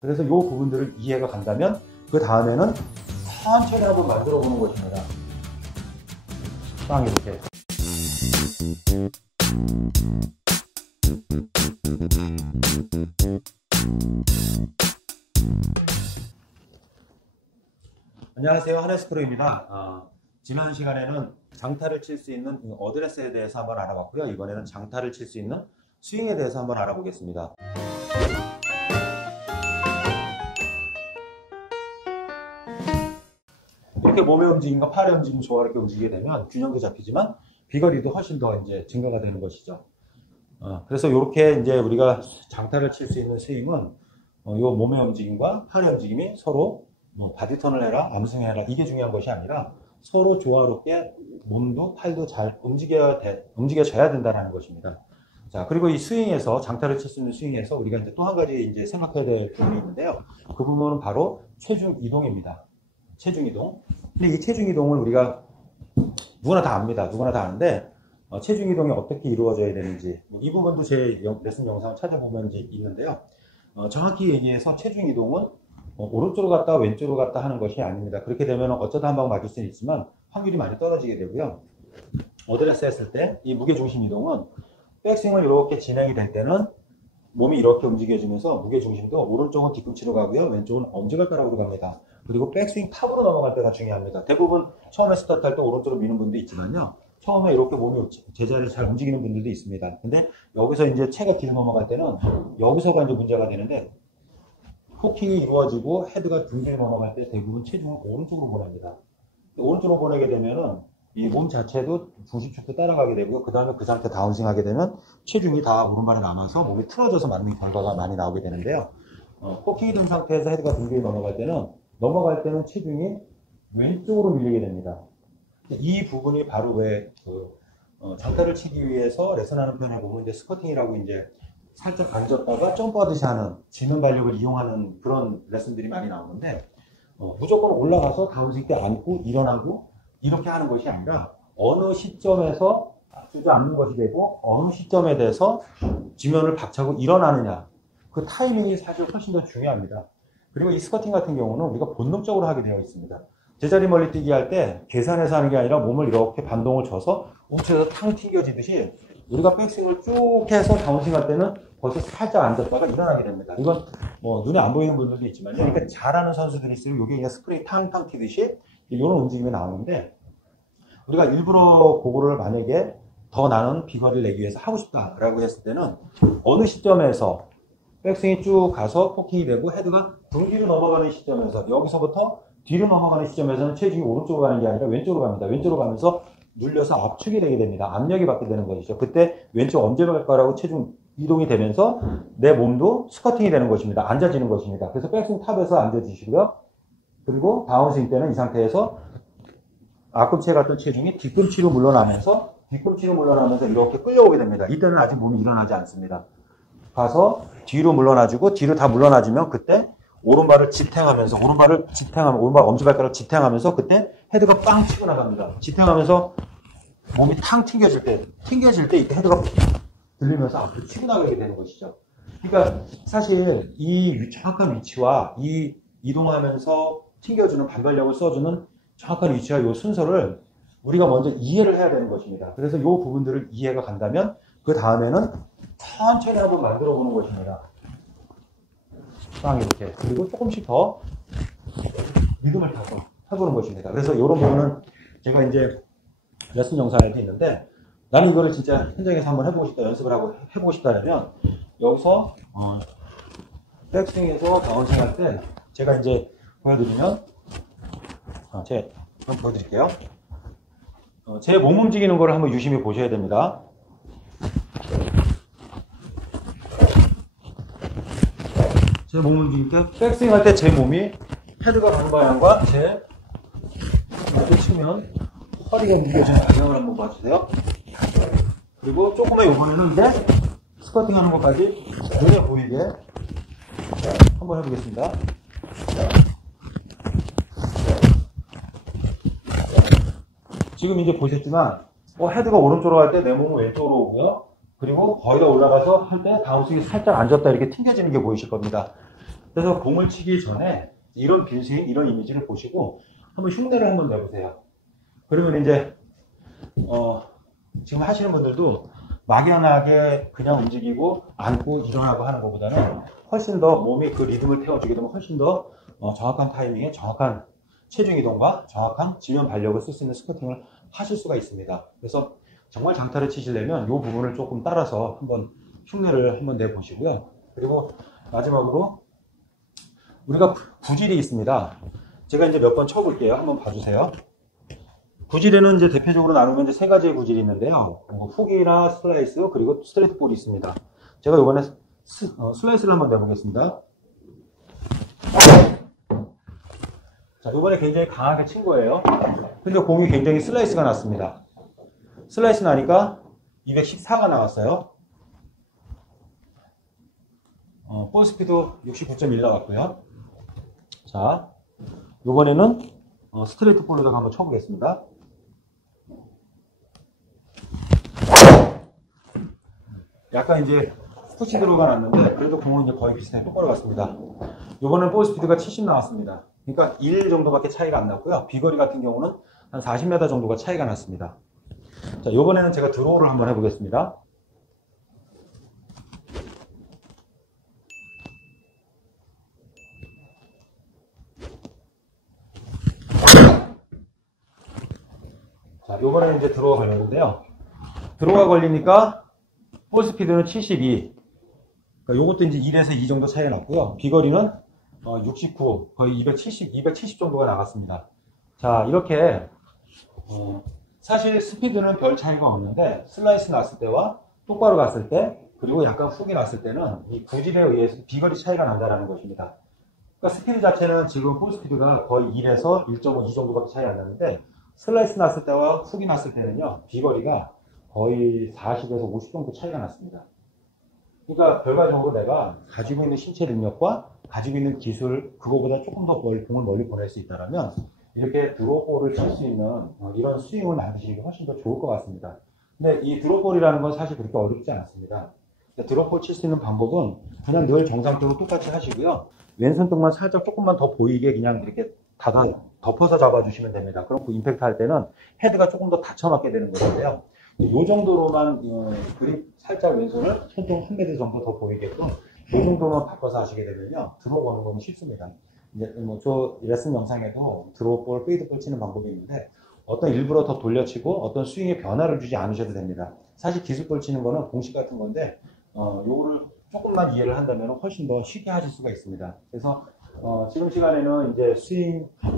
그래서 이 부분들을 이해가 간다면 그 다음에는 천천히 한번 만들어 보는 것입니다. 빵 이렇게. 안녕하세요, 한해스프로입니다. 지난 시간에는 장타를 칠 수 있는 어드레스에 대해서 한번 알아봤고요. 이번에는 장타를 칠 수 있는 스윙에 대해서 한번 알아보겠습니다. 이렇게 몸의 움직임과 팔의 움직임이 조화롭게 움직이게 되면 균형도 잡히지만 비거리도 훨씬 더 이제 증가가 되는 것이죠. 그래서 이렇게 이제 우리가 장타를 칠 수 있는 스윙은 이 몸의 움직임과 팔의 움직임이 서로 바디턴을 해라, 암승해라 이게 중요한 것이 아니라 서로 조화롭게 몸도 팔도 잘 움직여져야 된다는 것입니다. 자, 그리고 이 스윙에서 장타를 칠 수 있는 스윙에서 우리가 이제 또 한 가지 이제 생각해야 될 부분이 있는데요. 그 부분은 바로 체중 이동입니다. 체중 이동. 근데 이 체중 이동을 우리가 누구나 다 압니다. 누구나 다 아는데 체중 이동이 어떻게 이루어져야 되는지 이 부분도 제 레슨 영상을 찾아보면 이제 있는데요. 정확히 얘기해서 체중 이동은 오른쪽으로 갔다 왼쪽으로 갔다 하는 것이 아닙니다. 그렇게 되면 어쩌다 한 방 맞을 수는 있지만 확률이 많이 떨어지게 되고요. 어드레스 했을 때 이 무게중심 이동은 백스윙을 이렇게 진행이 될 때는 몸이 이렇게 움직여지면서 무게중심도 오른쪽은 뒤꿈치로 가고요. 왼쪽은 엄지발가락으로 갑니다. 그리고 백스윙 탑으로 넘어갈 때가 중요합니다. 대부분 처음에 스타트할 때 오른쪽으로 미는 분도 있지만요. 처음에 이렇게 몸이 제자리를 잘 움직이는 분들도 있습니다. 근데 여기서 이제 체가 뒤로 넘어갈 때는 여기서가 이제 문제가 되는데 호킹이 이루어지고 헤드가 등 뒤로 넘어갈 때 대부분 체중을 오른쪽으로 보냅니다. 오른쪽으로 보내게 되면은 이 몸 자체도 중심축도 따라가게 되고요. 그 다음에 그 상태 다운스윙 하게 되면 체중이 다 오른발에 남아서 몸이 틀어져서 맞는 결과가 많이 나오게 되는데요. 호킹이 된 상태에서 헤드가 등 뒤로 넘어갈 때는 체중이 왼쪽으로 밀리게 됩니다. 이 부분이 바로 왜 장타를 치기 위해서 레슨하는 편에 보면 이제 스쿼팅이라고 이제 살짝 앉았다가 점프하듯이 하는 지는 발력을 이용하는 그런 레슨들이 많이 나오는데 무조건 올라가서 다운스윙 때 앉고 일어나고 이렇게 하는 것이 아니라 어느 시점에서 주저앉는 것이 되고 어느 시점에 대해서 지면을 박차고 일어나느냐 그 타이밍이 사실 훨씬 더 중요합니다. 그리고 이 스쿼팅 같은 경우는 우리가 본능적으로 하게 되어 있습니다. 제자리 멀리 뛰기 할 때 계산해서 하는 게 아니라 몸을 이렇게 반동을 줘서 우측에서 탕 튕겨지듯이 우리가 백스윙을 쭉 해서 다운스윙 할 때는 벌써 살짝 앉았다가 일어나게 됩니다. 이건 뭐 눈에 안 보이는 분들도 있지만 그러니까 잘하는 선수들이 있으면 이게 그냥 스프링 탕탕 튀듯이 이런 움직임이 나오는데 우리가 일부러 그거를 만약에 더 나은 비거리를 내기 위해서 하고 싶다라고 했을 때는 어느 시점에서 백스윙이 쭉 가서 포킹이 되고 헤드가 등 뒤로 넘어가는 시점에서 여기서부터 뒤로 넘어가는 시점에서는 체중이 오른쪽으로 가는 게 아니라 왼쪽으로 갑니다. 왼쪽으로 가면서 눌려서 압축이 되게 됩니다. 압력이 받게 되는 것이죠. 그때 왼쪽 엄지발가락으로 체중 이동이 되면서 내 몸도 스쿼팅이 되는 것입니다. 앉아지는 것입니다. 그래서 백스윙 탑에서 앉아지시고요. 그리고 다운스윙 때는 이 상태에서 앞꿈치에 갔던 체중이 뒤꿈치로 물러나면서 이렇게 끌려오게 됩니다. 이때는 아직 몸이 일어나지 않습니다. 가서 뒤로 물러나주고 뒤로 다 물러나주면 그때 오른발 엄지발가락을 지탱하면서 그때 헤드가 빵 치고 나갑니다. 지탱하면서 몸이 탕 튕겨질 때 이때 헤드가 들리면서 앞으로 치고 나가게 되는 것이죠. 그러니까 사실 이 정확한 위치와 이 이동하면서 튕겨주는 반발력을 써주는 정확한 위치와 이 순서를 우리가 먼저 이해를 해야 되는 것입니다. 그래서 이 부분들을 이해가 간다면 그 다음에는 천천히 한번 만들어 보는 것입니다. 빵 이렇게. 그리고 조금씩 더 리듬을 타서 해보는 것입니다. 그래서 이런 부분은 제가 이제 레슨 영상에도 있는데 나는 이거를 진짜 현장에서 한번 해보고 싶다, 연습을 하고 해보고 싶다면 여기서 백스윙에서 다운스윙 할 때 제가 이제 보여드리면 제가 한번 보여드릴게요. 제 몸 움직이는 거를 한번 유심히 보셔야 됩니다. 제 몸 움직일 때 백스윙 할 때 제 몸이 헤드가 가는 방향과 제 이렇게 치면 허리가 무게지는 방향을 한번 봐주세요. 그리고 조금의 이번에는 이제 스쿼팅 하는 것까지 눈에 보이게 한번 해보겠습니다. 지금 이제 보셨지만 헤드가 오른쪽으로 갈 때 내 몸은 왼쪽으로 오고요. 그리고 거의 다 올라가서 할 때 다운스윙이 살짝 앉았다 이렇게 튕겨지는 게 보이실 겁니다. 그래서 공을 치기 전에 이런 빈스윙, 이런 이미지를 보시고 한번 흉내를 한번 내보세요. 그러면 이제 지금 하시는 분들도 막연하게 그냥 움직이고 앉고 일어나고 하는 것보다는 훨씬 더 몸이 그 리듬을 태워주게 되면 훨씬 더 정확한 타이밍에 정확한 체중 이동과 정확한 지면 발력을 쓸 수 있는 스쿼팅을 하실 수가 있습니다. 그래서 정말 장타를 치시려면 이 부분을 조금 따라서 한번 흉내를 한번 내보시고요. 그리고 마지막으로 우리가 구질이 있습니다. 제가 이제 몇 번 쳐볼게요. 한번 봐주세요. 구질에는 이제 대표적으로 나누면 이제 세 가지의 구질이 있는데요. 훅이나 슬라이스 그리고 스트레이트 볼이 있습니다. 제가 이번에 슬라이스를 한번 내보겠습니다. 자, 이번에 굉장히 강하게 친 거예요. 근데 공이 굉장히 슬라이스가 났습니다. 슬라이스 나니까 214가 나왔어요. 볼 스피드 69.1 나왔고요. 자, 이번에는 스트레이트 볼로다가 한번 쳐보겠습니다. 약간 이제 푸시 드로우가 났는데 그래도 공은 이제 거의 비슷하게 똑바로 갔습니다. 이번엔 볼 스피드가 70 나왔습니다. 그러니까 1 정도밖에 차이가 안 났고요. 비거리 같은 경우는 한 40m 정도가 차이가 났습니다. 자, 이번에는 제가 드로우를 한번 해보겠습니다. 자, 요번에는 이제 드로우가 걸렸는데요. 드로우가 걸리니까 볼 스피드는 72. 그러니까 요것도 이제 1에서 2 정도 차이가 났고요. 비거리는 69, 거의 270 정도가 나갔습니다. 자, 이렇게 사실 스피드는 별 차이가 없는데 슬라이스 났을 때와 똑바로 갔을 때 그리고 약간 훅이 났을 때는 이 구질에 의해서 비거리 차이가 난다는 것입니다. 그러니까 스피드 자체는 지금 볼 스피드가 거의 1에서 1.5, 2 정도밖에 차이 안 나는데 슬라이스 났을 때와 훅이 났을 때는요, 비거리가 거의 40에서 50 정도 차이가 났습니다. 그러니까 결과적으로 내가 가지고 있는 신체 능력과 가지고 있는 기술, 그거보다 조금 더 공을 멀리 보낼 수 있다면 이렇게 드롭볼을 칠 수 있는 이런 스윙을 만드시는 게 훨씬 더 좋을 것 같습니다. 근데 이 드롭볼이라는 건 사실 그렇게 어렵지 않습니다. 드롭볼 칠 수 있는 방법은 그냥 늘 정상적으로 똑같이 하시고요. 왼손등만 살짝 조금만 더 보이게 그냥 이렇게 덮어서 잡아주시면 됩니다. 그럼 그 임팩트 할 때는 헤드가 조금 더 닫혀맞게 되는 것인데요. 이 정도로만 그립 살짝 왼손을 손등 한 매드 정도 더 보이게끔 이 정도만 바꿔서 하시게 되면요, 드롭 거는 거는 쉽습니다. 이제 저 레슨 영상에도 드롭볼, 페이드볼 치는 방법이 있는데 어떤 일부러 더 돌려치고 어떤 스윙에 변화를 주지 않으셔도 됩니다. 사실 기술볼 치는 거는 공식 같은 건데 요거를 조금만 이해를 한다면 훨씬 더 쉽게 하실 수가 있습니다. 그래서 지금 시간에는 이제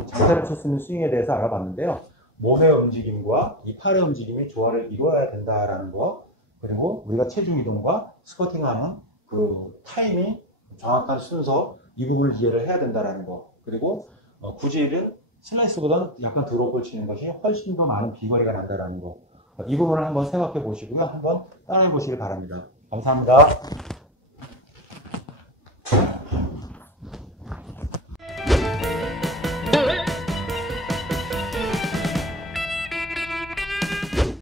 장타를 칠 수 있는 스윙에 대해서 알아봤는데요. 몸의 움직임과 이 팔의 움직임이 조화를 이루어야 된다라는 거, 그리고 우리가 체중 이동과 스쿼팅하는 그 타이밍, 정확한 순서, 이 부분을 이해를 해야 된다라는 거, 그리고 구질은 슬라이스보다는 약간 드롭을 치는 것이 훨씬 더 많은 비거리가 난다라는 거, 이 부분을 한번 생각해 보시고요. 한번 따라해 보시길 바랍니다. 감사합니다.